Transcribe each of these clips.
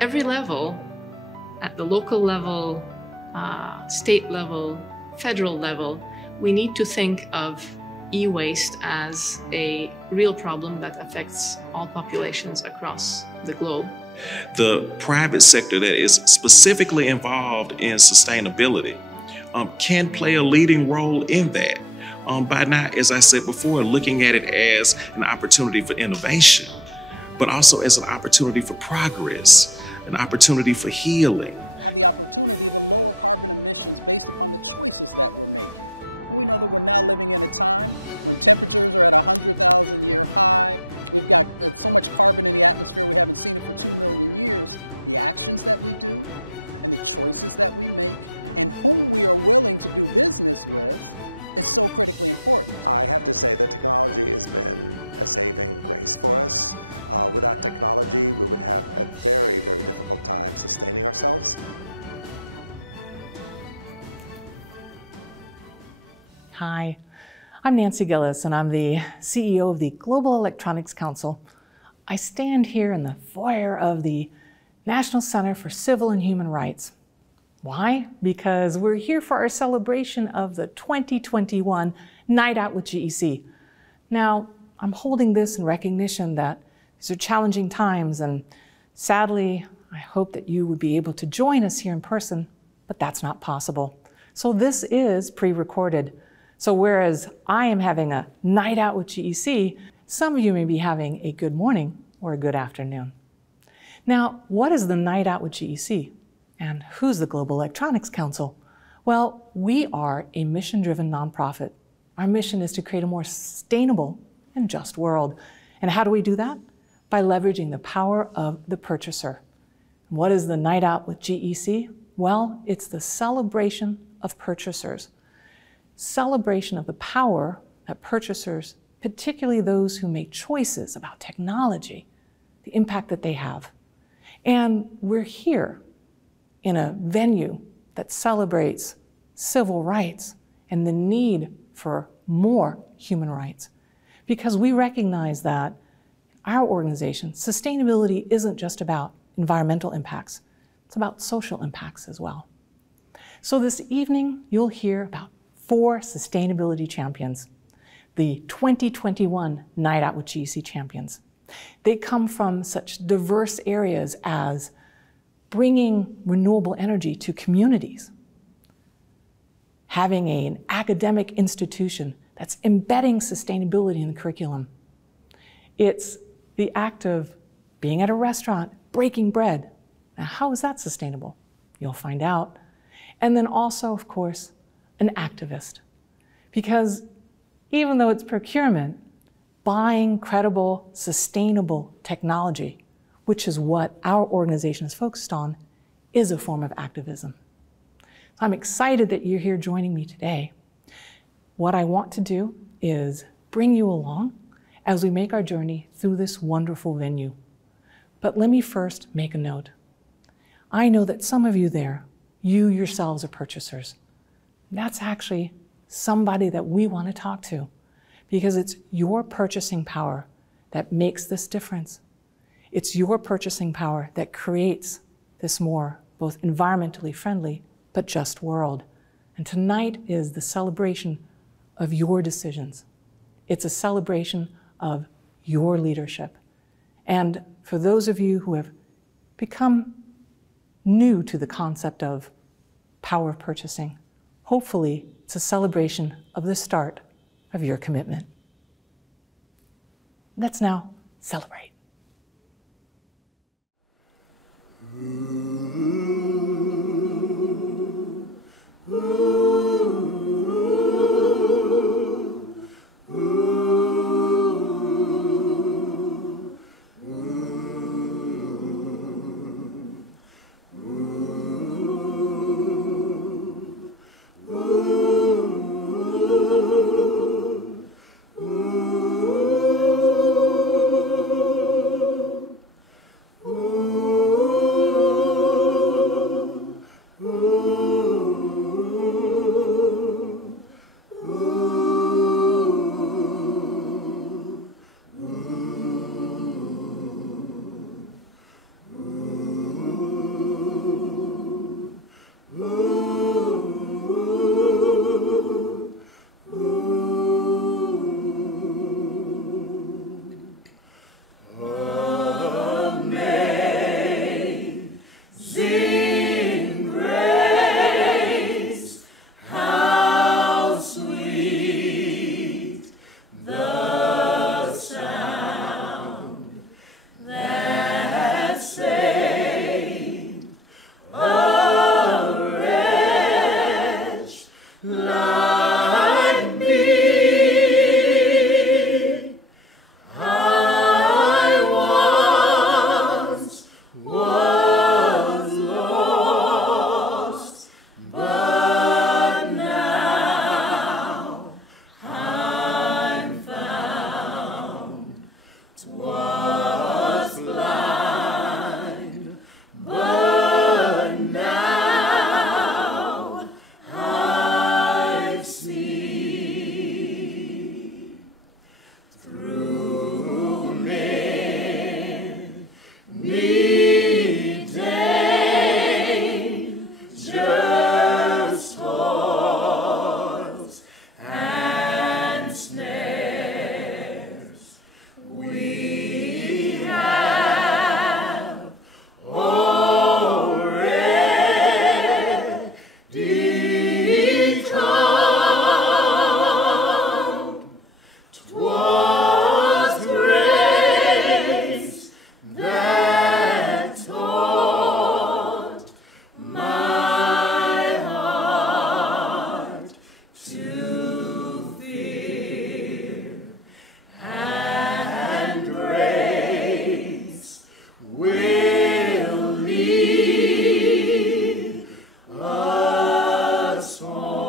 every level, at the local level, state level, federal level, we need to think of e-waste as a real problem that affects all populations across the globe. The private sector that is specifically involved in sustainability can play a leading role in that by not, as I said before, looking at it as an opportunity for innovation, but also as an opportunity for progress, an opportunity for healing. Have the opportunity to lower carbon emissions based upon the choices that we're making. And we know that we're now living in a time when temperatures are at a 100,000-year high. We've got so much carbon in the atmosphere, we haven't seen it for 2 million years. The actions that we do and the choices that we make and whom we are willing to do business with is so critically important. I have to say that technology has been a saving grace for us. Without technology, we would have a very, very difficult time sustaining ourselves. Hi, I'm Nancy Gillis, and I'm the CEO of the Global Electronics Council. I stand here in the foyer of the National Center for Civil and Human Rights. Why? Because we're here for our celebration of the 2021 Night Out with GEC. Now, I'm holding this in recognition that these are challenging times, and sadly, I hope that you would be able to join us here in person, but that's not possible. So this is pre-recorded. So whereas I am having a night out with GEC, some of you may be having a good morning or a good afternoon. Now, what is the Night Out with GEC? And who's the Global Electronics Council? Well, we are a mission-driven nonprofit. Our mission is to create a more sustainable and just world. And how do we do that? By leveraging the power of the purchaser. What is the Night Out with GEC? Well, it's the celebration of purchasers. Celebration of the power that purchasers, particularly those who make choices about technology, the impact that they have. And we're here in a venue that celebrates civil rights and the need for more human rights, because we recognize that our organization, sustainability isn't just about environmental impacts, it's about social impacts as well. So this evening, you'll hear about 4 sustainability champions, the 2021 Night Out with GEC champions. They come from such diverse areas as bringing renewable energy to communities, having an academic institution that's embedding sustainability in the curriculum. It's the act of being at a restaurant, breaking bread. Now, how is that sustainable? You'll find out. And then also, of course, an activist. Because even though it's procurement, buying credible, sustainable technology, which is what our organization is focused on, is a form of activism. So I'm excited that you're here joining me today. What I want to do is bring you along as we make our journey through this wonderful venue. But let me first make a note. I know that some of you there, you yourselves are purchasers. That's actually somebody that we want to talk to, because it's your purchasing power that makes this difference. It's your purchasing power that creates this more both environmentally friendly but just world. And tonight is the celebration of your decisions. It's a celebration of your leadership. And for those of you who have become new to the concept of power of purchasing, hopefully it's a celebration of the start of your commitment. Let's now celebrate. 'Twas blind, but now I see. Through many dangers, toils, and snares, we have already come. 'Twas grace that taught my heart to fear, and grace will lead us home.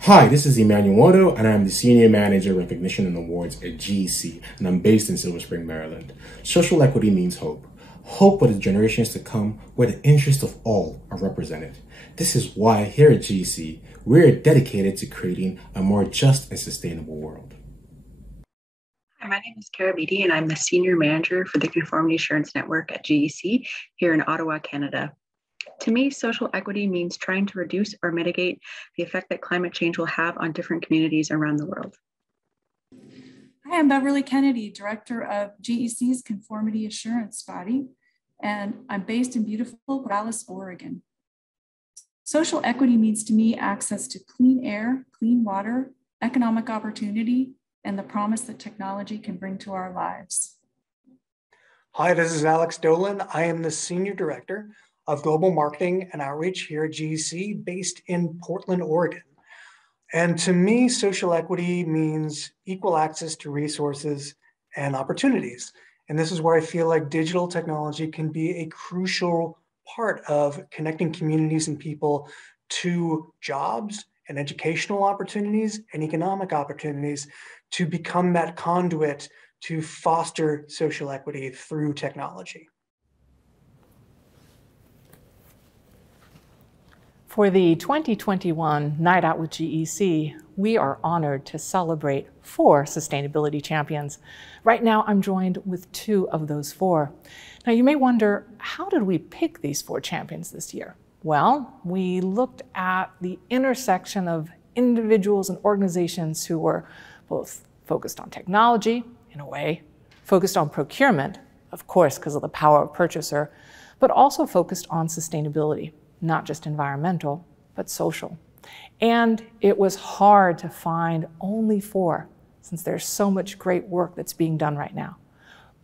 Hi, this is Emmanuel, and I'm the Senior Manager Recognition and Awards at GEC, and I'm based in Silver Spring, Maryland. Social equity means hope. Hope for the generations to come where the interests of all are represented. This is why here at GEC, we're dedicated to creating a more just and sustainable world. Hi, my name is Kara Beatty, and I'm the Senior Manager for the Conformity Assurance Network at GEC here in Ottawa, Canada. To me, social equity means trying to reduce or mitigate the effect that climate change will have on different communities around the world. Hi, I'm Beverly Kennedy, Director of GEC's Conformity Assurance Body, and I'm based in beautiful Dallas, Oregon. Social equity means to me access to clean air, clean water, economic opportunity, and the promise that technology can bring to our lives. Hi, this is Alex Dolan. I am the Senior Director of Global Marketing and Outreach here at GEC, based in Portland, Oregon. And to me, social equity means equal access to resources and opportunities. And this is where I feel like digital technology can be a crucial part of connecting communities and people to jobs and educational opportunities and economic opportunities to become that conduit to foster social equity through technology. For the 2021 Night Out with GEC, we are honored to celebrate 4 sustainability champions. Right now, I'm joined with 2 of those 4. Now, you may wonder, how did we pick these 4 champions this year? Well, we looked at the intersection of individuals and organizations who were both focused on technology, in a way, focused on procurement, of course, because of the power of purchaser, but also focused on sustainability. Not just environmental, but social. And it was hard to find only 4, since there's so much great work that's being done right now.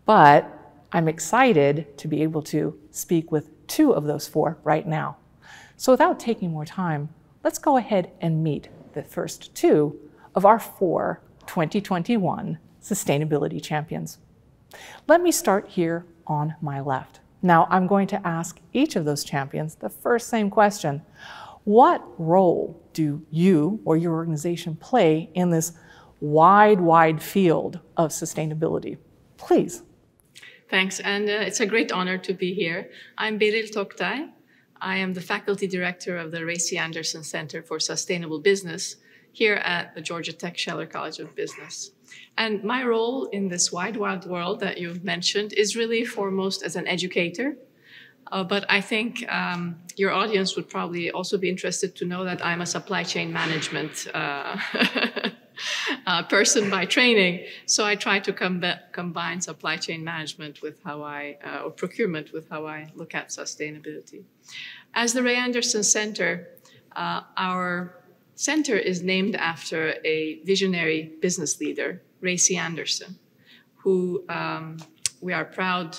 But I'm excited to be able to speak with 2 of those 4 right now. So without taking more time, let's go ahead and meet the first 2 of our 4 2021 sustainability champions. Let me start here on my left. Now, I'm going to ask each of those champions the same question. What role do you or your organization play in this wide field of sustainability? Please. Thanks, and it's a great honor to be here. I'm Beril Toktay. I am the Faculty Director of the Ray C. Anderson Center for Sustainable Business here at the Georgia Tech Scheller College of Business. And my role in this wide world that you've mentioned is really foremost as an educator. But I think your audience would probably also be interested to know that I'm a supply chain management person by training. So I try to combine supply chain management with how or procurement with how I look at sustainability. As the Ray Anderson Center, our center is named after a visionary business leader, Ray C. Anderson, who we are proud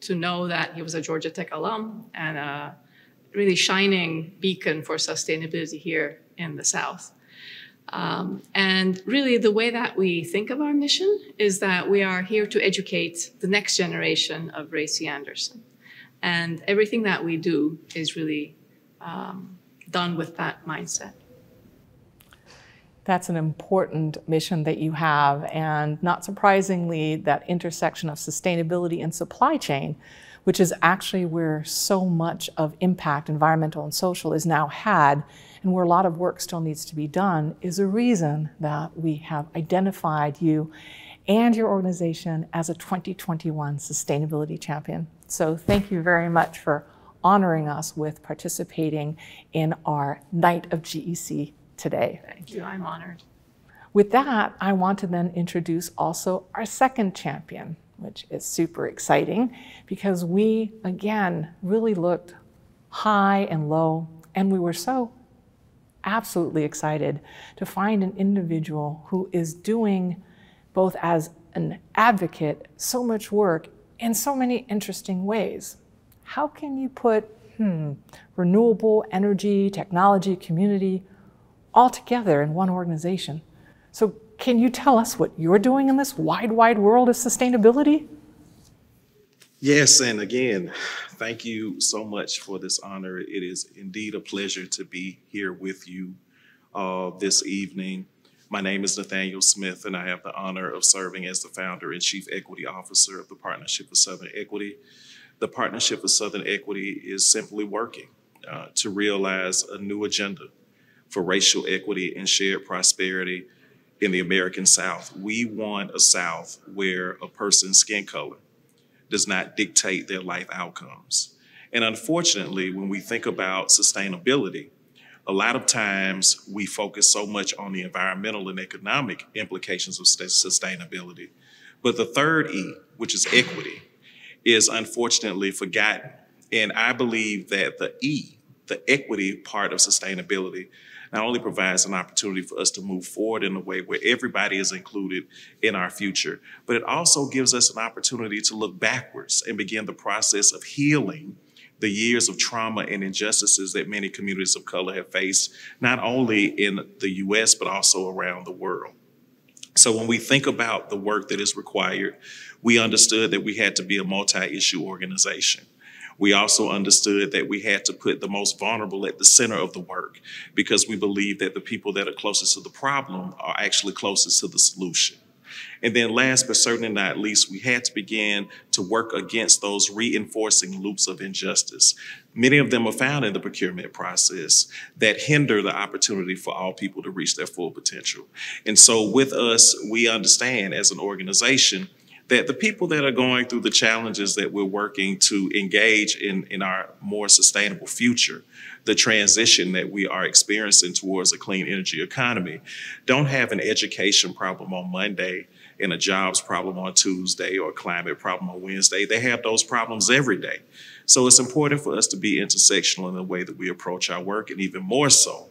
to know that he was a Georgia Tech alum and a really shining beacon for sustainability here in the South. And really the way that we think of our mission is that we are here to educate the next generation of Ray C. Anderson. And everything that we do is really done with that mindset. That's an important mission that you have, and not surprisingly, that intersection of sustainability and supply chain, which is actually where so much of impact, environmental and social, is now had, and where a lot of work still needs to be done, is a reason that we have identified you and your organization as a 2021 Sustainability Champion. So thank you very much for honoring us with participating in our Night of GEC today. Thank you, I'm honored. With that, I want to then introduce also our second champion, which is super exciting because we, again, really looked high and low, and we were so absolutely excited to find an individual who is doing, both as an advocate, so much work in so many interesting ways. How can you put renewable energy, technology, community, all together in one organization? So can you tell us what you're doing in this wide, wide world of sustainability? Yes, and again, thank you so much for this honor. It is indeed a pleasure to be here with you this evening. My name is Nathaniel Smith, and I have the honor of serving as the founder and chief equity officer of the Partnership for Southern Equity. The Partnership for Southern Equity is simply working to realize a new agenda for racial equity and shared prosperity in the American South. We want a South where a person's skin color does not dictate their life outcomes. And unfortunately, when we think about sustainability, a lot of times we focus so much on the environmental and economic implications of sustainability. But the third E, which is equity, is unfortunately forgotten. And I believe that the E, the equity part of sustainability, not only provides an opportunity for us to move forward in a way where everybody is included in our future, but it also gives us an opportunity to look backwards and begin the process of healing the years of trauma and injustices that many communities of color have faced, not only in the US, but also around the world. So when we think about the work that is required, we understood that we had to be a multi-issue organization. We also understood that we had to put the most vulnerable at the center of the work because we believe that the people that are closest to the problem are actually closest to the solution. And then last but certainly not least, we had to begin to work against those reinforcing loops of injustice. Many of them are found in the procurement process that hinder the opportunity for all people to reach their full potential. And so with us, we understand as an organization that the people that are going through the challenges that we're working to engage in our more sustainable future, the transition that we are experiencing towards a clean energy economy, don't have an education problem on Monday and a jobs problem on Tuesday or a climate problem on Wednesday. They have those problems every day. So it's important for us to be intersectional in the way that we approach our work, and even more so,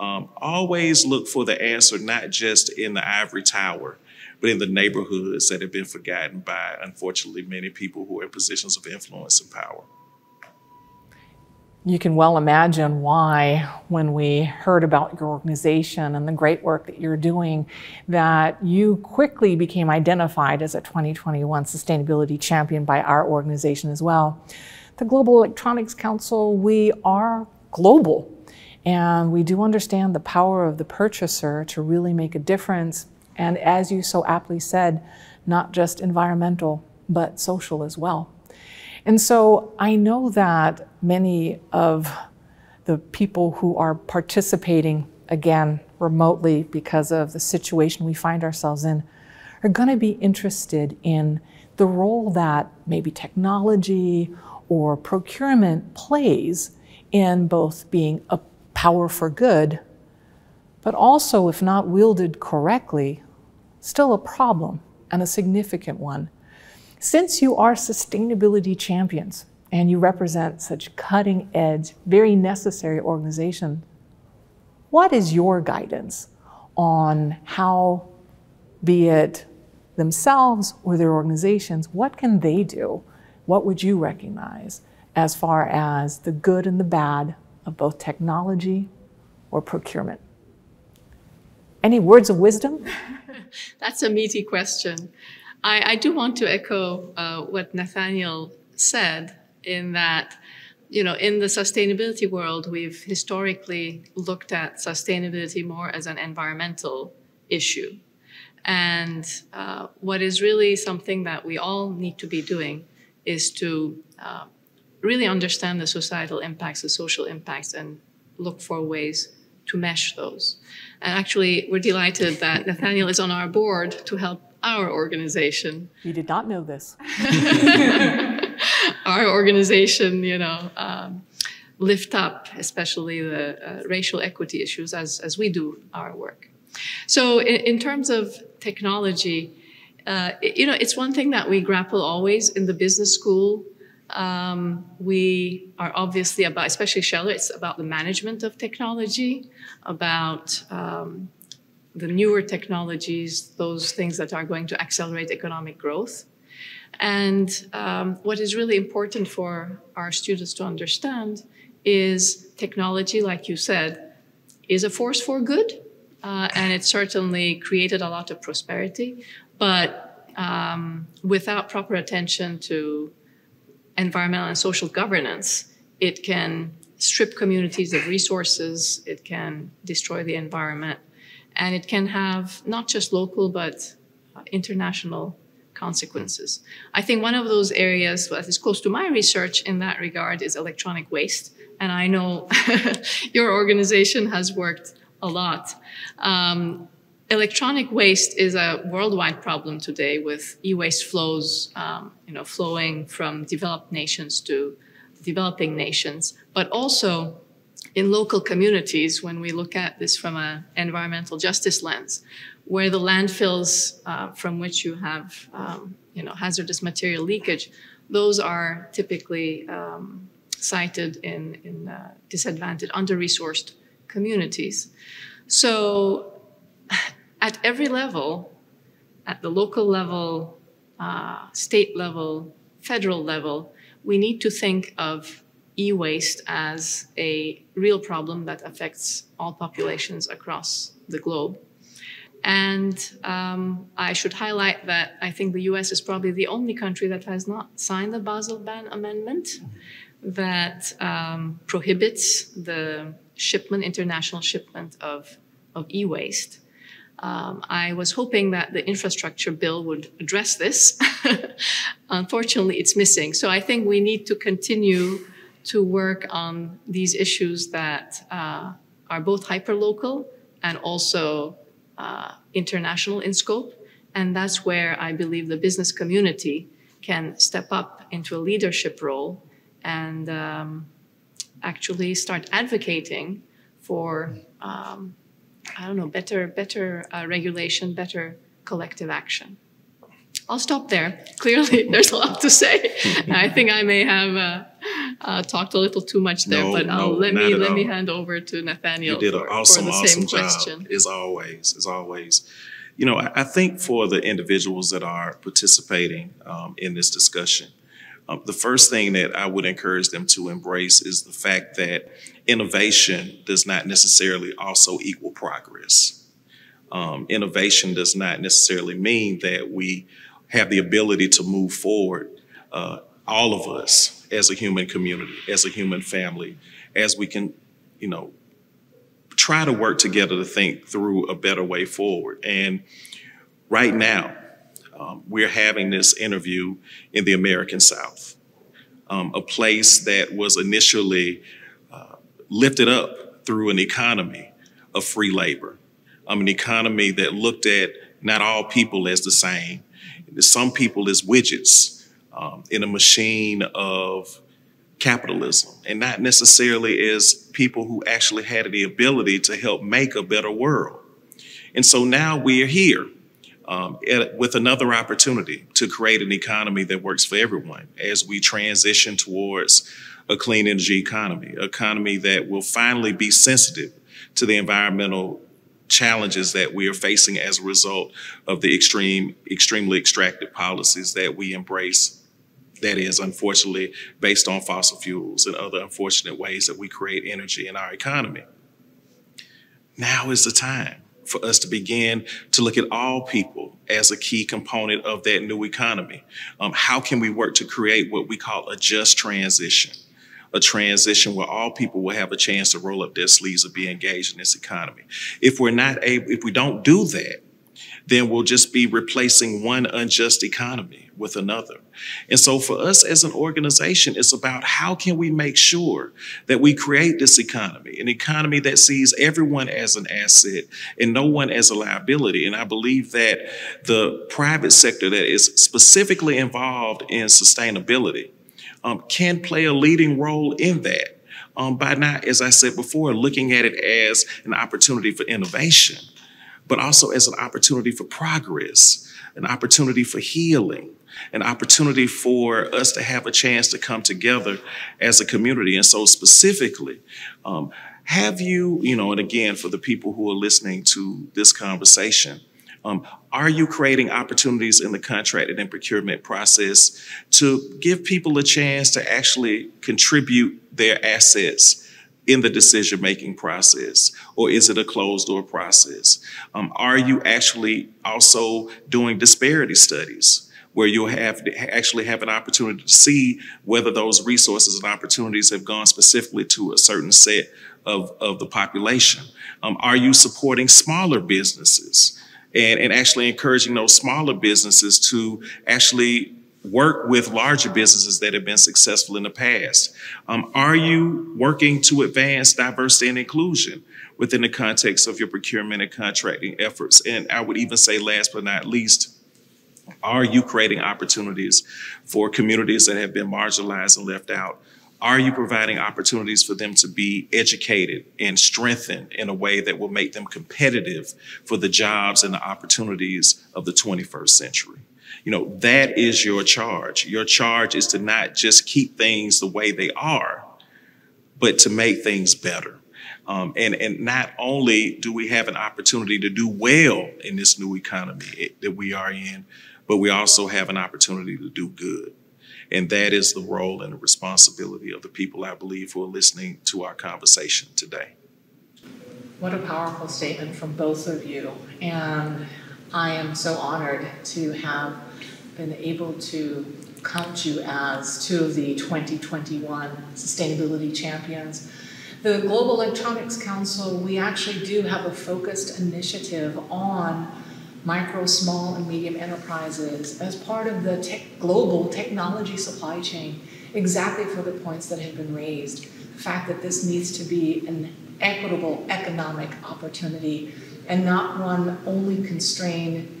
always look for the answer, not just in the ivory tower, but in the neighborhoods that have been forgotten by, unfortunately, many people who are in positions of influence and power. You can well imagine why, when we heard about your organization and the great work that you're doing, that you quickly became identified as a 2021 Sustainability Champion by our organization as well. The Global Electronics Council, we are global, and we do understand the power of the purchaser to really make a difference. And as you so aptly said, not just environmental, but social as well. And so I know that many of the people who are participating, again, remotely because of the situation we find ourselves in, are going to be interested in the role that maybe technology or procurement plays in both being a power for good, but also, if not wielded correctly, still a problem, and a significant one. Since you are sustainability champions and you represent such cutting edge, very necessary organizations, what is your guidance on how, be it themselves or their organizations, what can they do? What would you recognize as far as the good and the bad of both technology or procurement? Any words of wisdom? That's a meaty question. I do want to echo what Nathaniel said, in that in the sustainability world, we've historically looked at sustainability more as an environmental issue. And what is really something that we all need to be doing is to really understand the societal impacts, the social impacts, and look for ways to mesh those. And actually, we're delighted that Nathaniel is on our board to help our organization. You did not know this. Our organization, lift up, especially the racial equity issues as we do our work. So in terms of technology, it's one thing that we grapple always in the business school. We are obviously about, especially Scheller, it's about the management of technology, about the newer technologies, those things that are going to accelerate economic growth. And what is really important for our students to understand is technology, like you said, is a force for good. And it certainly created a lot of prosperity. But without proper attention to environmental and social governance, it can strip communities of resources, it can destroy the environment, and it can have not just local but international consequences. I think one of those areas that is close to my research in that regard is electronic waste. And I know your organization has worked a lot. Electronic waste is a worldwide problem today, with e-waste flows, flowing from developed nations to developing nations, but also in local communities when we look at this from an environmental justice lens, where the landfills from which you have, hazardous material leakage, those are typically sited in disadvantaged, under-resourced communities. So at every level, at the local level, state level, federal level, we need to think of e-waste as a real problem that affects all populations across the globe. And I should highlight that I think the US is probably the only country that has not signed the Basel Ban Amendment that prohibits the international shipment of e-waste. I was hoping that the infrastructure bill would address this. Unfortunately, it's missing. So I think we need to continue to work on these issues that are both hyperlocal and also international in scope. And that's where I believe the business community can step up into a leadership role and actually start advocating for, better regulation, better collective action. I'll stop there. Clearly, there's a lot to say. I think I may have talked a little too much there, but let me hand over to Nathaniel. You did an awesome job, question. As always. I think for the individuals that are participating in this discussion, the first thing that I would encourage them to embrace is the fact that innovation does not necessarily also equal progress. Innovation does not necessarily mean that we have the ability to move forward, all of us as a human community, as a human family, as we can, try to work together to think through a better way forward. And right now, we're having this interview in the American South, a place that was initially lifted up through an economy of free labor, an economy that looked at not all people as the same, some people as widgets in a machine of capitalism, and not necessarily as people who actually had the ability to help make a better world. And so now we are here with another opportunity to create an economy that works for everyone as we transition towards a clean energy economy that will finally be sensitive to the environmental challenges that we are facing as a result of the extremely extractive policies that we embrace, that is unfortunately based on fossil fuels and other unfortunate ways that we create energy in our economy. Now is the time for us to begin to look at all people as a key component of that new economy. How can we work to create what we call a just transition? a transition where all people will have a chance to roll up their sleeves and be engaged in this economy. If we don't do that, then we'll just be replacing one unjust economy with another. And so for us as an organization, it's about how can we make sure that we create this economy, an economy that sees everyone as an asset and no one as a liability. And I believe that the private sector that is specifically involved in sustainability can play a leading role in that by not, as I said before, looking at it as an opportunity for innovation, but also as an opportunity for progress, an opportunity for healing, an opportunity for us to have a chance to come together as a community. And so specifically, have you, and again, for the people who are listening to this conversation, are you creating opportunities in the contracting and procurement process to give people a chance to actually contribute their assets in the decision-making process, or is it a closed-door process? Are you actually also doing disparity studies where you'll actually have an opportunity to see whether those resources and opportunities have gone specifically to a certain set of the population? Are you supporting smaller businesses and actually encouraging those smaller businesses to actually work with larger businesses that have been successful in the past? Are you working to advance diversity and inclusion within the context of your procurement and contracting efforts? And I would even say, last but not least, are you creating opportunities for communities that have been marginalized and left out? Are you providing opportunities for them to be educated and strengthened in a way that will make them competitive for the jobs and the opportunities of the 21st century? That is your charge. Your charge is to not just keep things the way they are, but to make things better. And not only do we have an opportunity to do well in this new economy that we are in, but we also have an opportunity to do good. And that is the role and the responsibility of the people, I believe, who are listening to our conversation today. What a powerful statement from both of you. And I am so honored to have been able to count you as two of the 2021 Sustainability Champions. The Global Electronics Council, we actually do have a focused initiative on micro, small, and medium enterprises as part of the global technology supply chain, exactly for the points that have been raised. The fact that this needs to be an equitable economic opportunity and not one only constrained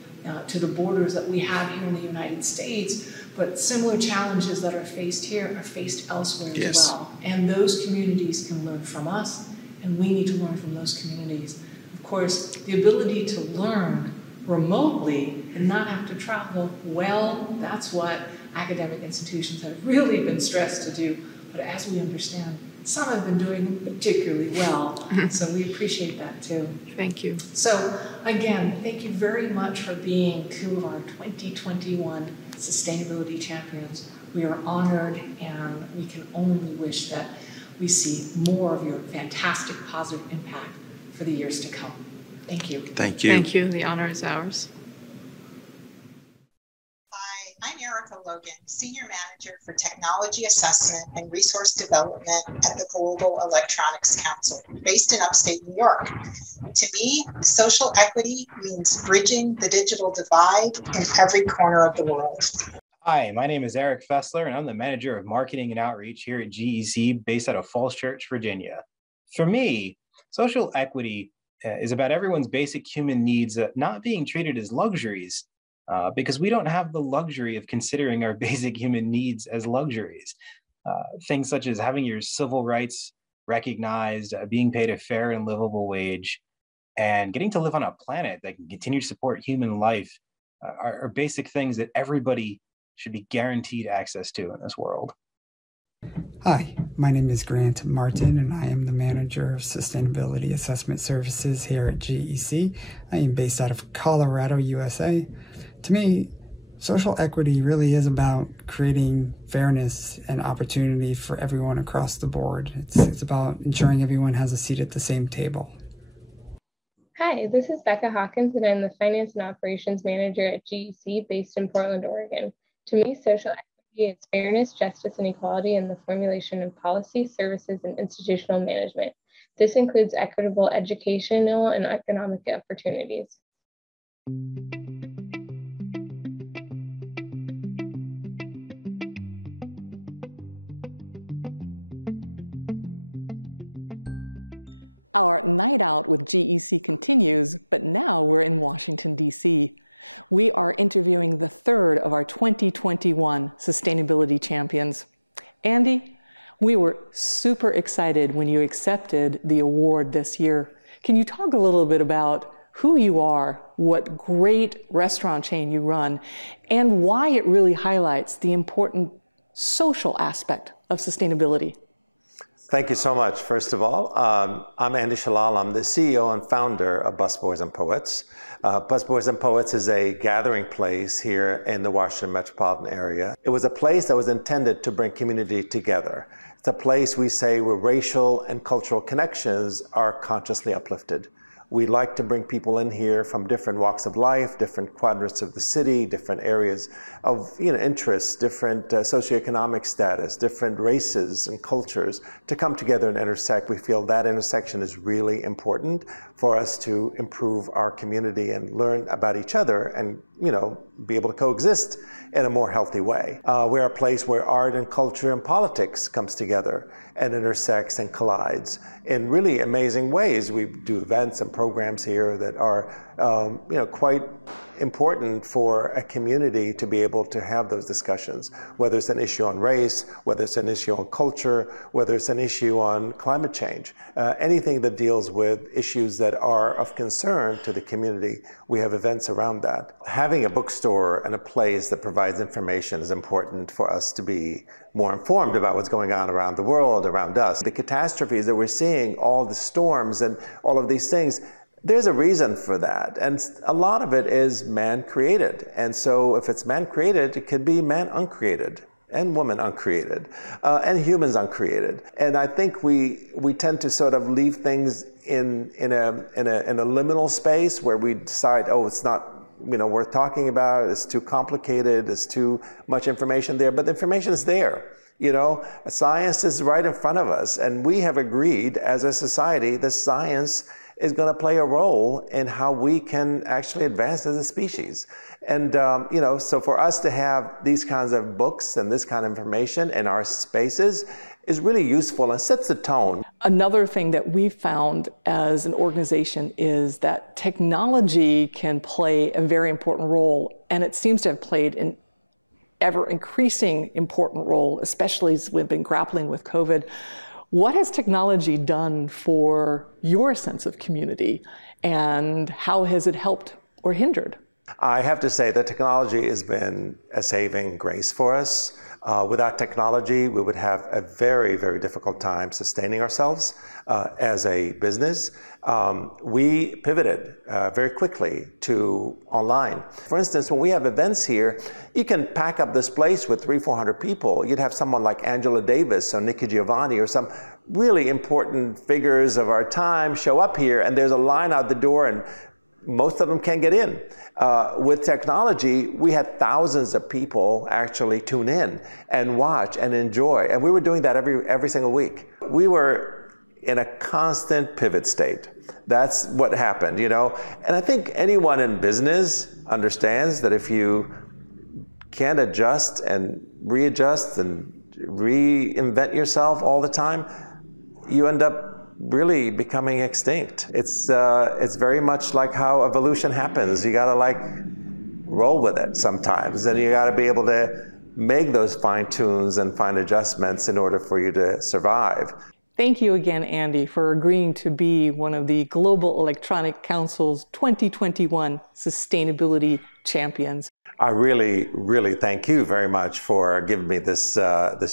to the borders that we have here in the United States, but similar challenges that are faced here are faced elsewhere as well. And those communities can learn from us, and we need to learn from those communities. Of course, the ability to learn remotely and not have to travel, well, that's what academic institutions have really been stressed to do. But as we understand, some have been doing particularly well. So we appreciate that too. Thank you. So again, thank you very much for being two of our 2021 Sustainability Champions. We are honored, and we can only wish that we see more of your fantastic positive impact for the years to come. Thank you. Thank you. Thank you. The honor is ours. Hi, I'm Erica Logan, Senior Manager for Technology Assessment and Resource Development at the Global Electronics Council, based in upstate New York. To me, social equity means bridging the digital divide in every corner of the world. Hi, my name is Eric Fessler, and I'm the Manager of Marketing and Outreach here at GEC, based out of Falls Church, Virginia. For me, social equity is about everyone's basic human needs not being treated as luxuries, because we don't have the luxury of considering our basic human needs as luxuries. Things such as having your civil rights recognized, being paid a fair and livable wage, and getting to live on a planet that can continue to support human life are basic things that everybody should be guaranteed access to in this world. Hi, my name is Grant Martin, and I am the Manager of Sustainability Assessment Services here at GEC. I am based out of Colorado, USA. To me, social equity really is about creating fairness and opportunity for everyone across the board. It's about ensuring everyone has a seat at the same table. Hi, this is Becca Hawkins, and I'm the Finance and Operations Manager at GEC based in Portland, Oregon. To me, social equity It's fairness, justice, and equality in the formulation of policy, services, and institutional management. This includes equitable educational and economic opportunities. Our night out with GEC continues, but now we're in Washington, D.C. We are interviewing the third of our 2021 Sustainability Champions. Andy, we were super excited when you accepted the award this year. Can you talk a little bit about who you are, what great restaurant chain you run, and why it really highlights the important social aspect of sustainability? Thank you so much. First of all, I'm Andy Shalal. I'm the CEO and founder of Busboys and Poets. Busboys and Poets is a gathering place here in the Washington metropolitan area. It was a place that was intended to bring community together. It's a place we say where racial and cultural connections are consciously uplifted. We like to bring people in here from different walks of life, different quadrants of the city, different areas of interests, different socioeconomic status, different races and cultures to come together and intersect. We feel that intersection is really important for us to improve our community and learn about each other and be able to coexist in a more healthy way. We're a place where art and culture and politics comes together and intersects and collides in really amazing ways. We do events and programs here that are quite important for a community to be able to have those discussions, whether it's an issue on race, whether it's an issue on culture, whether it's an issue on climate change, anything that deals with issues that are of concern to the community, we have events around that. Having a bookstore and a place that provides information is important for us to be more informed about what's going on around the world, around us. The catastrophes that we're seeing, all the storms and all of these things, there's a reason for that, and a lot of it is man-created. And so if it's man-created, it could be man uncreated, and woman uncreated, and humans uncreated. And I think we tend to sort of leave things in a liminal space where we decide, oh, it's not worth talking about, it's too complicated, there's too much information there, but the information is there. Science is right in front of us, and we have agreed as a society that science is going to play a role in how we can actually advance as a species. And, so for us to have these kinds of books and this kind of information in our spaces is really useful and sets the tone. Another thing that we've found as an organization is that technology can play a very important role, and it seems to have played an ever increasing important role, especially as we've been grappling with COVID. What has technology done for your sense of community, and how has it helped or hindered? I have to say that technology has been a saving grace for us. Without technology, we would have a very, very difficult time sustaining ourselves as a business. We pivoted very quickly to online. For instance, when we have events here, you can pack up this place with 300-400 people. You'd have someone like Angela Davis or Nikki Giovanni or some really important figures of our time show up here, and there's a line out the door, and most of them can't get in. With technology, we had thousands of people actually tune in and watch and enjoy, and we were doing that every single week. We were in a constant pivot state. That's what happened, And I think anyone in business understands that if you can't adjust and readjust and reinvent yourself all the time, you end up really becoming extinct. It's very much like how evolution happens. You gotta roll with it sometimes, and you gotta be able to make those fine tunes and fine adjustments in order for you to survive. Thank you again, Andy, for agreeing to be one of the Global Electronic Council's 2021 Sustainability Champions. I really, really thank you very much for giving me this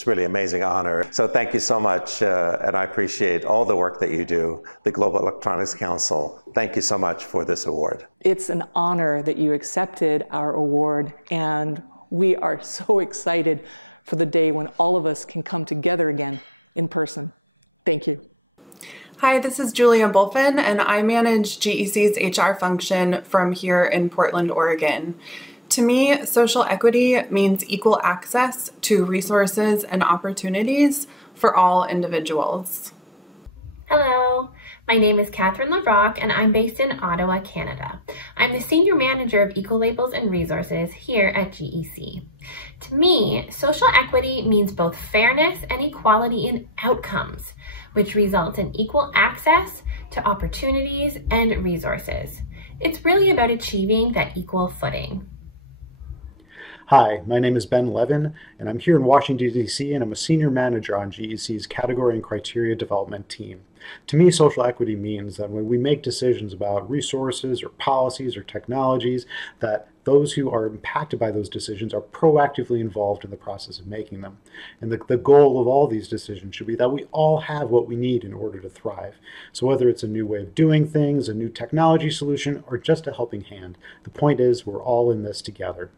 really amazing honor. So thank you so much, and I appreciate all the work that you do, the Global Electronics Council. Thank you so much for this award. It's an honor that you accepted our award, and we are so excited for the day when all of us can come together again in person. Thank you. Hi, this is Julia Bulfin, and I manage GEC's HR function from here in Portland, Oregon. To me, social equity means equal access to resources and opportunities for all individuals. Hello, my name is Catherine LeBrock and I'm based in Ottawa, Canada. I'm the Senior Manager of Ecolabels and Resources here at GEC. To me, social equity means both fairness and equality in outcomes, which results in equal access to opportunities and resources. It's really about achieving that equal footing. Hi, my name is Ben Levin, and I'm here in Washington, D.C., and I'm a senior manager on GEC's Category and Criteria Development team. To me, social equity means that when we make decisions about resources or policies or technologies, that those who are impacted by those decisions are proactively involved in the process of making them. And the goal of all these decisions should be that we all have what we need in order to thrive. So whether it's a new way of doing things, a new technology solution, or just a helping hand, the point is we're all in this together.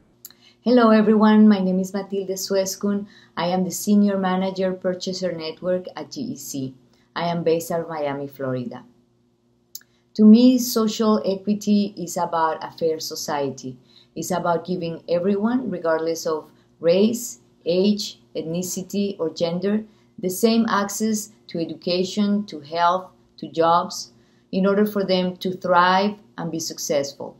Hello everyone, my name is Matilde Suescun. I am the Senior Manager Purchaser Network at GEC. I am based out of Miami, Florida. To me, social equity is about a fair society. It's about giving everyone, regardless of race, age, ethnicity, or gender, the same access to education, to health, to jobs, in order for them to thrive and be successful.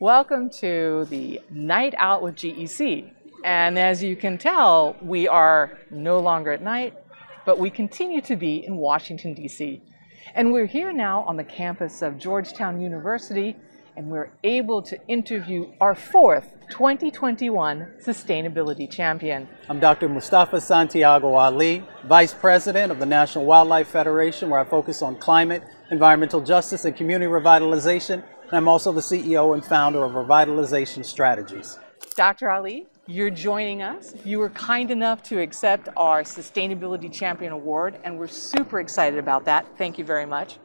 Welcome to the Night Out with GEC. And as you can tell, we are no longer at night, but we continue to be in Washington, D.C. And we're here now on the campus of Georgetown University, and we're able to interview our fourth 2021 Sustainability Champion. I'm Dr. Mustafa Santiago Ali, Vice President of the National Wildlife Federation, where I focus on climate, environmental justice, and community revitalization. And I'm also the CEO and founder of Revitalization Strategies. Dr. Ali, you're joining us. You were kind enough to accept our Sustainability Champion Award, and we're super excited about that. Thank you very much.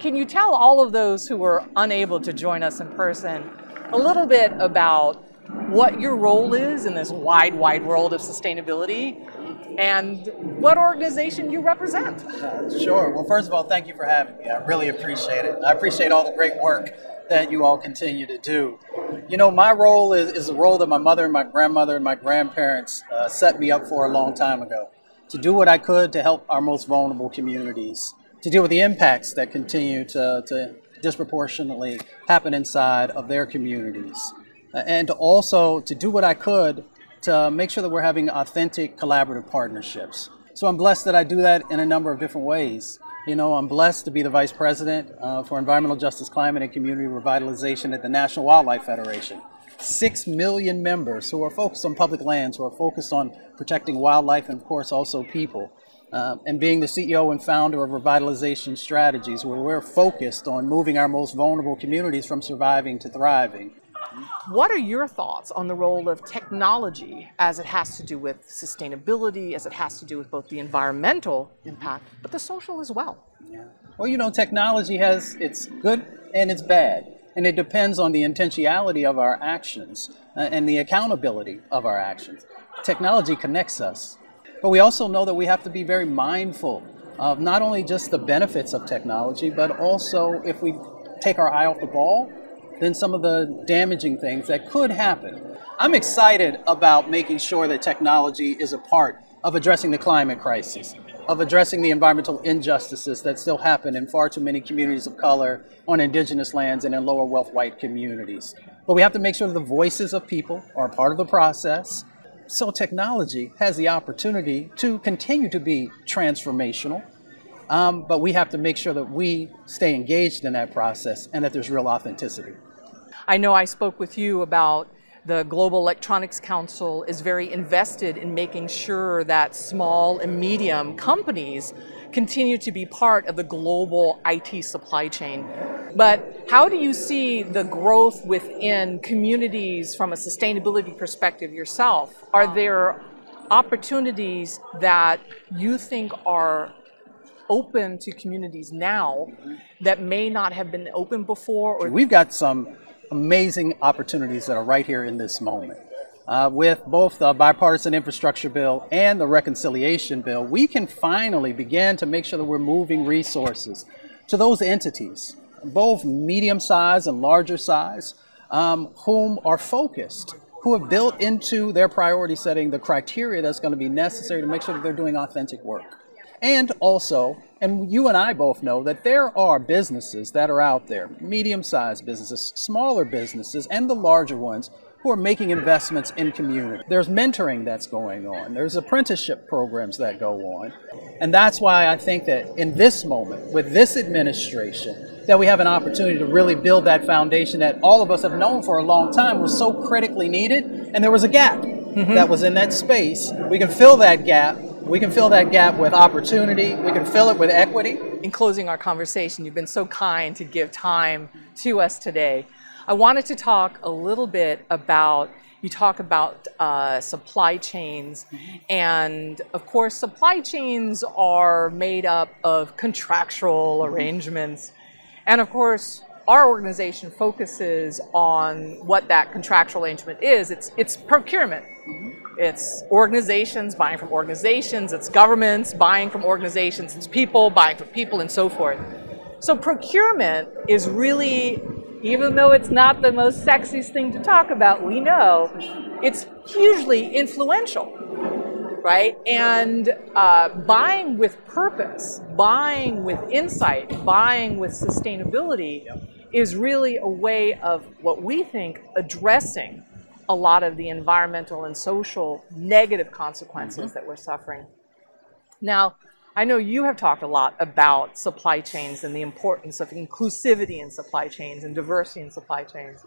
Can you tell all of those who were unable to join us in person a little bit about what your role is in this wide, wide world of sustainability and what organization you represent? Sure. Well, first of all, thank you for having me. I really appreciate it. I appreciate all the great work that you all continue to do. You know, my role is a role that my mother and my grandmother and my grandparents set me up for a long time ago, to do what I could to help our most vulnerable communities, to deal with the impacts that continue to disproportionately happen inside of their communities, and also to do what I could to make sure that we're having authentic collaborative partnerships. So I'm blessed that I do that in a number of different ways. You know, I'm blessed to be the Vice President for Environmental Justice, Climate, and Community Revitalization at the National Wildlife Federation. 6 million members who are focused on public lands, who are focused on protecting wildlife and, of course, also people. And being the CEO and founder of Revitalization Strategies, where we're focused on moving our most vulnerable communities from surviving to thriving. What are your thoughts on the role of technology as it has to do with sustainability, as it has to do with both the environmental impact, but the social as well? Yeah. Well, you know, technology has its good and its bad, and it depends on the intentionality of our actions and the accountability of our actions. Technology connects us, but we also know that we have to be very mindful of not only just the benefits of technology, but also if we take our eye off the ball, then some of the damaging things that could happen. I'm excited about making sure that technology is a part of addressing the climate crisis, of addressing the environmental injustices that still happen in far too many communities of color, on indigenous lands, and in lower wealth white communities. But we have to make sure that the voices of people are part of the process. So technology has the opportunity to continue to be transformational, but we have to make sure that we stay engaged in that process and that there's real authenticity. I know I spoke with you about the Global Electronics Council is very invested in making sure that small and medium companies continue to be part of the global IT supply chain. But how do you see the growth within communities from a sustainability perspective yourself? Are there opportunities that you think are open to communities now that may not have been open before? Or we've got some amazing opportunities that are right here in this moment. with both the bipartisan infrastructure bill and the reconciliation bill, we can finally begin to make sure that we're moving resources to those entities, both medium size and larger size, whom are focused, who have built into their priority setting the criteria that's going to be necessary to make sure that they're doing authentic work. And also, and you and I both know that there are businesses that are out there, medium-sized businesses, smaller businesses, and the larger ones, who are making investments in community. There's mentoring that's going on. There's apprenticeship programs that go on. And that's why I think that in this moment, with this administration, that we have an opportunity to really build that foundation that all of us have known for a long time was so critically needed. And there was a gap that was in that space. We can fill that gap. We can fill that gap with opportunity. We can fill it with equity. In closing our conversation, you've been so kind to give time to us today. I wanted to talk a little bit about, you talk about supply chains, and of course supply chains are made up of contractual arrangements, and of course our organization focuses on what that contractual arrangement is. It's procurement. It's organizations buying from organizations, it's governments buying from organizations, it's people buying from people, and so forth. So procurement is really, even though it's not the most sexiest thing to talk about, we know it's hugely influential, right? And buying with purpose, buying with insight, buying with sustainability is really a way of what we think addressing a lot of the environmental and social negative consequences that we're suffering. Now, I know you have talked a lot about supply chains and the importance of inclusivity in supply chains and diversity in supply chains.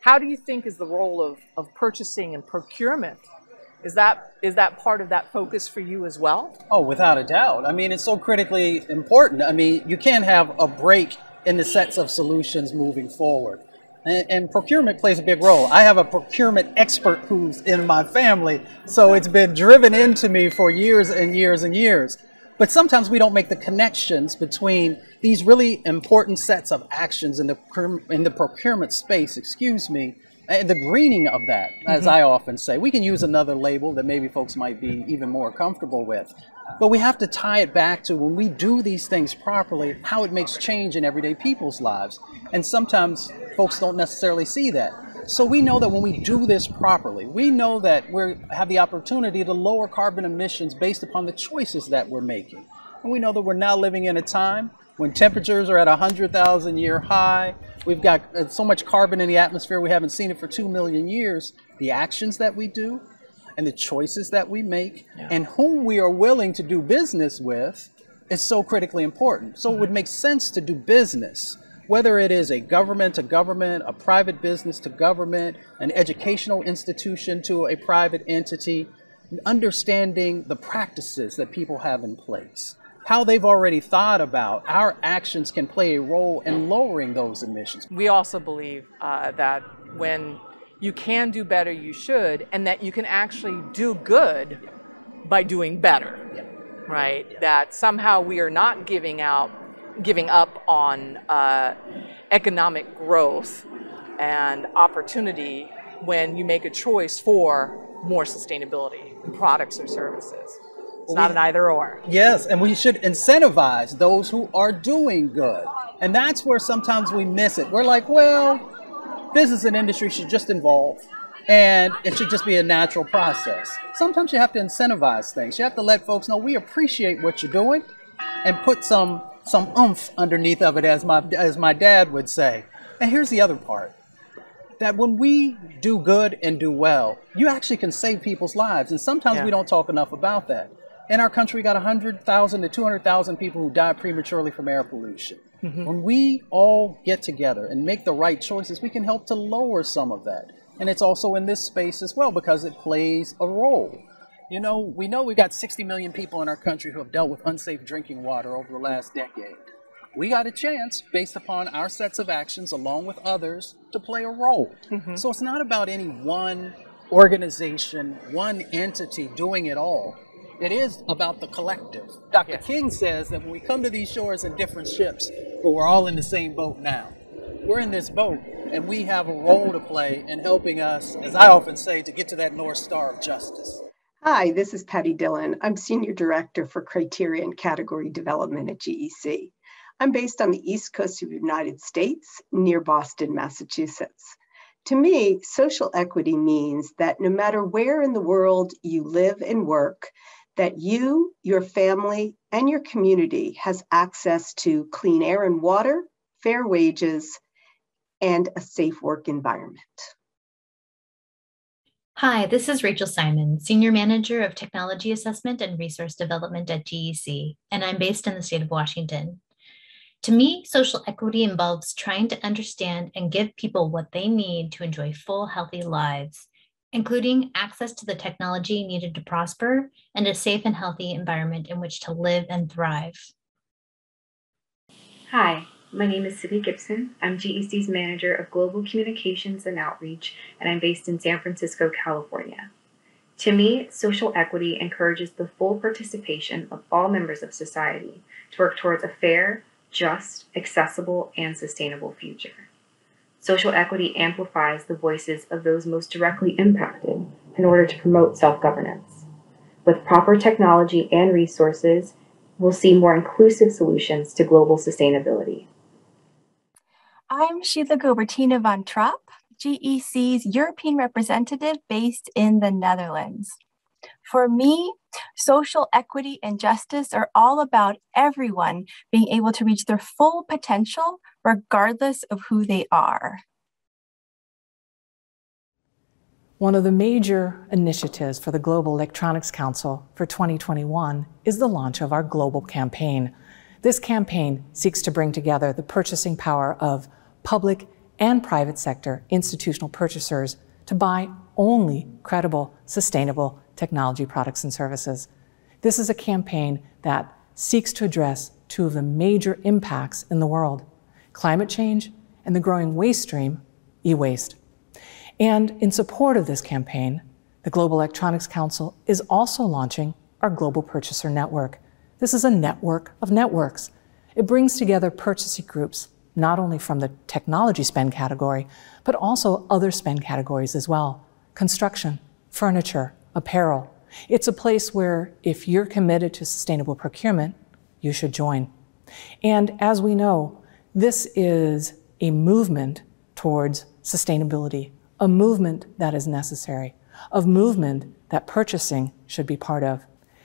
How do you think is the role of purchasing and procurement? Is that part of that focus for you as well? Oh, without a doubt. I mean, it's so critically important. I mean, you can't have a break in the sets of solutions moving forward. And procurement plays a big role. I have a procurement expert who's in my family, so it's been driven into me for years and years and years. But sometimes we don't make the connections between these really important sets of actions in the procurement space, and the greening of that, as I often say. We can use another label that maybe folks might be even more comfortable with. But we have to tie it back to when we do these things properly, how it makes change in everyday people's lives. And sometimes folks don't necessarily see that. So we know that when we do this properly, we know that we have the opportunity to lower carbon emissions based upon the choices that we're making. And we know that we're now living in a time when temperatures are at 100,000-year high. We've got so much carbon in the atmosphere, we haven't seen it for 2 million years. The actions that we do and the choices that we make and whom we are willing to do business with is so critically important. So it would make sense to do business, whether it is a government to government, a private business to government, an educational institution to a private entity, understanding the practices that people have in place, how they've already thought about our actions can play a role in lowering those emissions. We also believe that when you can do better, you should, and that you can actually do good by doing better, right? That somehow we are not giving up on economic growth and opportunity when you make a choice for more sustainability in products or services. It's not an either or. Yes, and we should incentivize those who are doing good. And that's where sometimes we miss it. We're like, well, business and industry should just evolve, and it should just be a natural process. Sometimes you have to incentivize things. You have to let folks know we appreciate what you're doing and put some oomph underneath of it, as my dad would say. And here's the other part, that when we do good and do well, you actually can save people's lives. And sometimes we don't talk enough about that. In our country, we got 100,000 to 200,000 people who die prematurely from air pollution. When we all get together and make the right choices, we can help to lower some of that. And it's also in this space as well because it plays a role. You know, we know we've got 60 million people in our country who have dealt with unsafe drinking water over the last decade. We got a chance, based upon our sets of actions, along with others, to play a role. So it's not about any one organization, one entity doing it all. It is about the collective. Dr. King says that when we come to these shores in different ships, but we're all in the same boat now. We're in this boat, and we have a role to play in helping us, as I often say, to get to that North Star of justice. Hi, this is Patty Dillon. I'm Senior Director for Criteria and Category Development at GEC. I'm based on the East Coast of the United States, near Boston, Massachusetts. To me, social equity means that no matter where in the world you live and work, that you, your family, and your community has access to clean air and water, fair wages, and a safe work environment. Hi, this is Rachel Simon, Senior Manager of Technology Assessment and Resource Development at GEC, and I'm based in the state of Washington. To me, social equity involves trying to understand and give people what they need to enjoy full, healthy lives, including access to the technology needed to prosper and a safe and healthy environment in which to live and thrive. Hi, my name is Sydney Gibson. I'm GEC's Manager of Global Communications and Outreach, and I'm based in San Francisco, California. To me, social equity encourages the full participation of all members of society to work towards a fair, just, accessible, and sustainable future. Social equity amplifies the voices of those most directly impacted in order to promote self-governance. With proper technology and resources, we'll see more inclusive solutions to global sustainability. I'm Sheila Gobertina van Trapp, GEC's European representative based in the Netherlands. For me, social equity and justice are all about everyone being able to reach their full potential regardless of who they are. One of the major initiatives for the Global Electronics Council for 2021 is the launch of our global campaign. This campaign seeks to bring together the purchasing power of public and private sector institutional purchasers to buy only credible, sustainable technology products and services. This is a campaign that seeks to address two of the major impacts in the world: climate change and the growing waste stream, e-waste. And in support of this campaign, the Global Electronics Council is also launching our Global Purchaser Network. This is a network of networks. It brings together purchasing groups, not only from the technology spend category, but also other spend categories as well: construction, furniture, apparel. It's a place where, if you're committed to sustainable procurement, you should join. And as we know, this is a movement towards sustainability, a movement that is necessary, a movement that purchasing should be part of.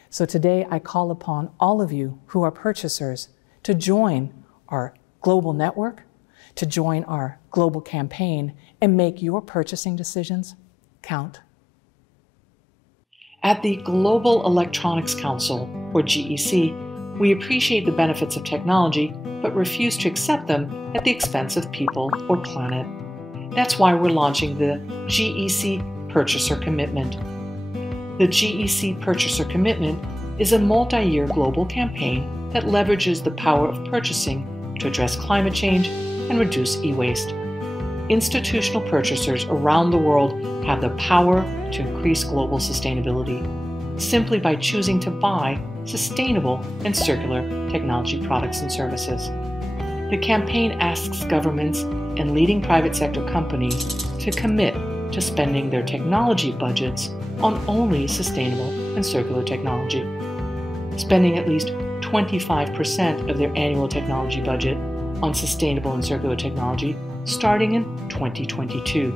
So today I call upon all of you who are purchasers to join our global network, to join our global campaign, and make your purchasing decisions count. At the Global Electronics Council, or GEC, we appreciate the benefits of technology, but refuse to accept them at the expense of people or planet. That's why we're launching the GEC Purchaser Commitment. The GEC Purchaser Commitment is a multi-year global campaign that leverages the power of purchasing to address climate change and reduce e-waste. Institutional purchasers around the world have the power to increase global sustainability simply by choosing to buy sustainable and circular technology products and services. The campaign asks governments and leading private sector companies to commit to spending their technology budgets on only sustainable and circular technology, spending at least 25% of their annual technology budget on sustainable and circular technology starting in 2022,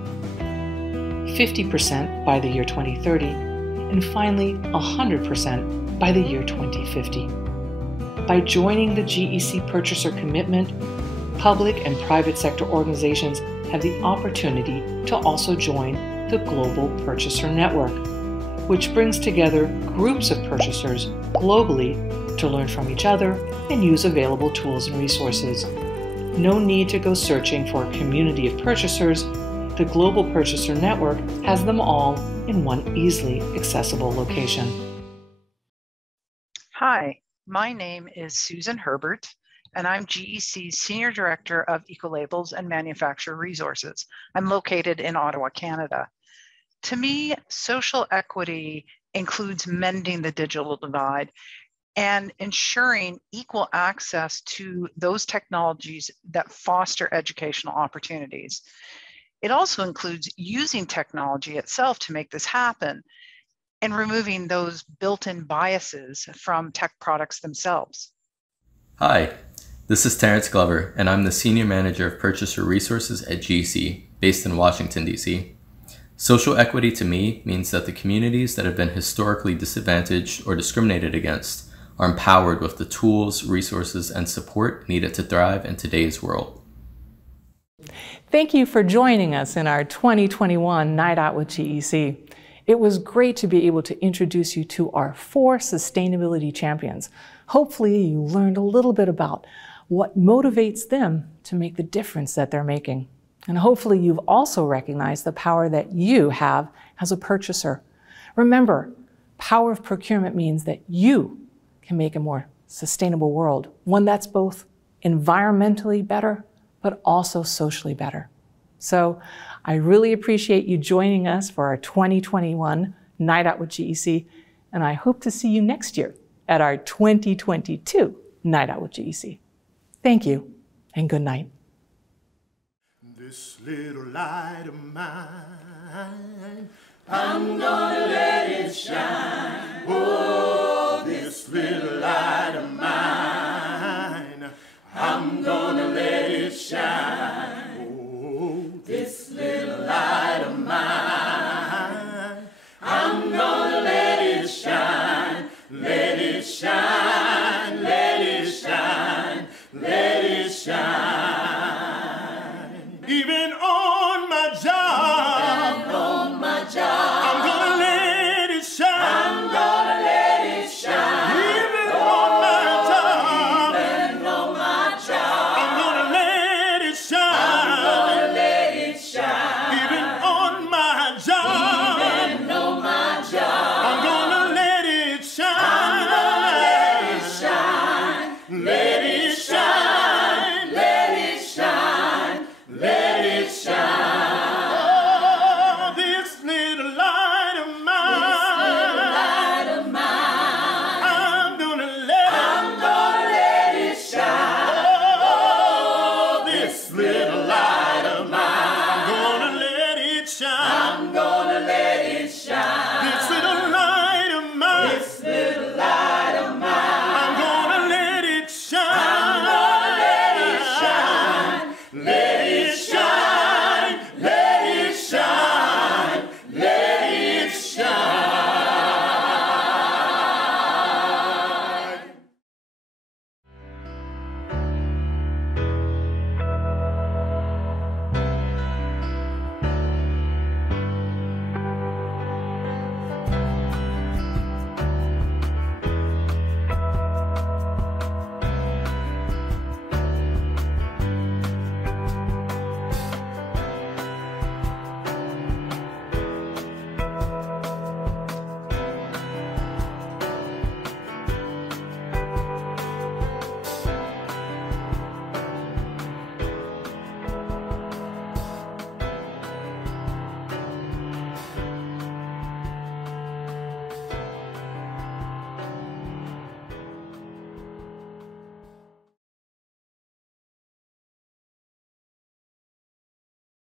50% by the year 2030, and finally 100% by the year 2050. By joining the GEC Purchaser Commitment, public and private sector organizations have the opportunity to also join the Global Purchaser Network, which brings together groups of purchasers globally to learn from each other and use available tools and resources. No need to go searching for a community of purchasers. The Global Purchaser Network has them all in one easily accessible location. Hi, my name is Susan Herbert, and I'm GEC's Senior Director of Ecolabels and Manufacturer Resources. I'm located in Ottawa, Canada. To me, social equity includes mending the digital divide and ensuring equal access to those technologies that foster educational opportunities. It also includes using technology itself to make this happen and removing those built-in biases from tech products themselves. Hi, this is Terrence Glover, and I'm the Senior Manager of Purchaser Resources at GEC, based in Washington, D.C. Social equity to me means that the communities that have been historically disadvantaged or discriminated against are empowered with the tools, resources, and support needed to thrive in today's world. Thank you for joining us in our 2021 Night Out with GEC. It was great to be able to introduce you to our 4 sustainability champions. Hopefully you learned a little bit about what motivates them to make the difference that they're making. And hopefully you've also recognized the power that you have as a purchaser. Remember, power of procurement means that you can make a more sustainable world, one that's both environmentally better, but also socially better. So I really appreciate you joining us for our 2021 Night Out with GEC, and I hope to see you next year at our 2022 Night Out with GEC. Thank you, and good night. This little light of mine, I'm gonna let it shine. Oh.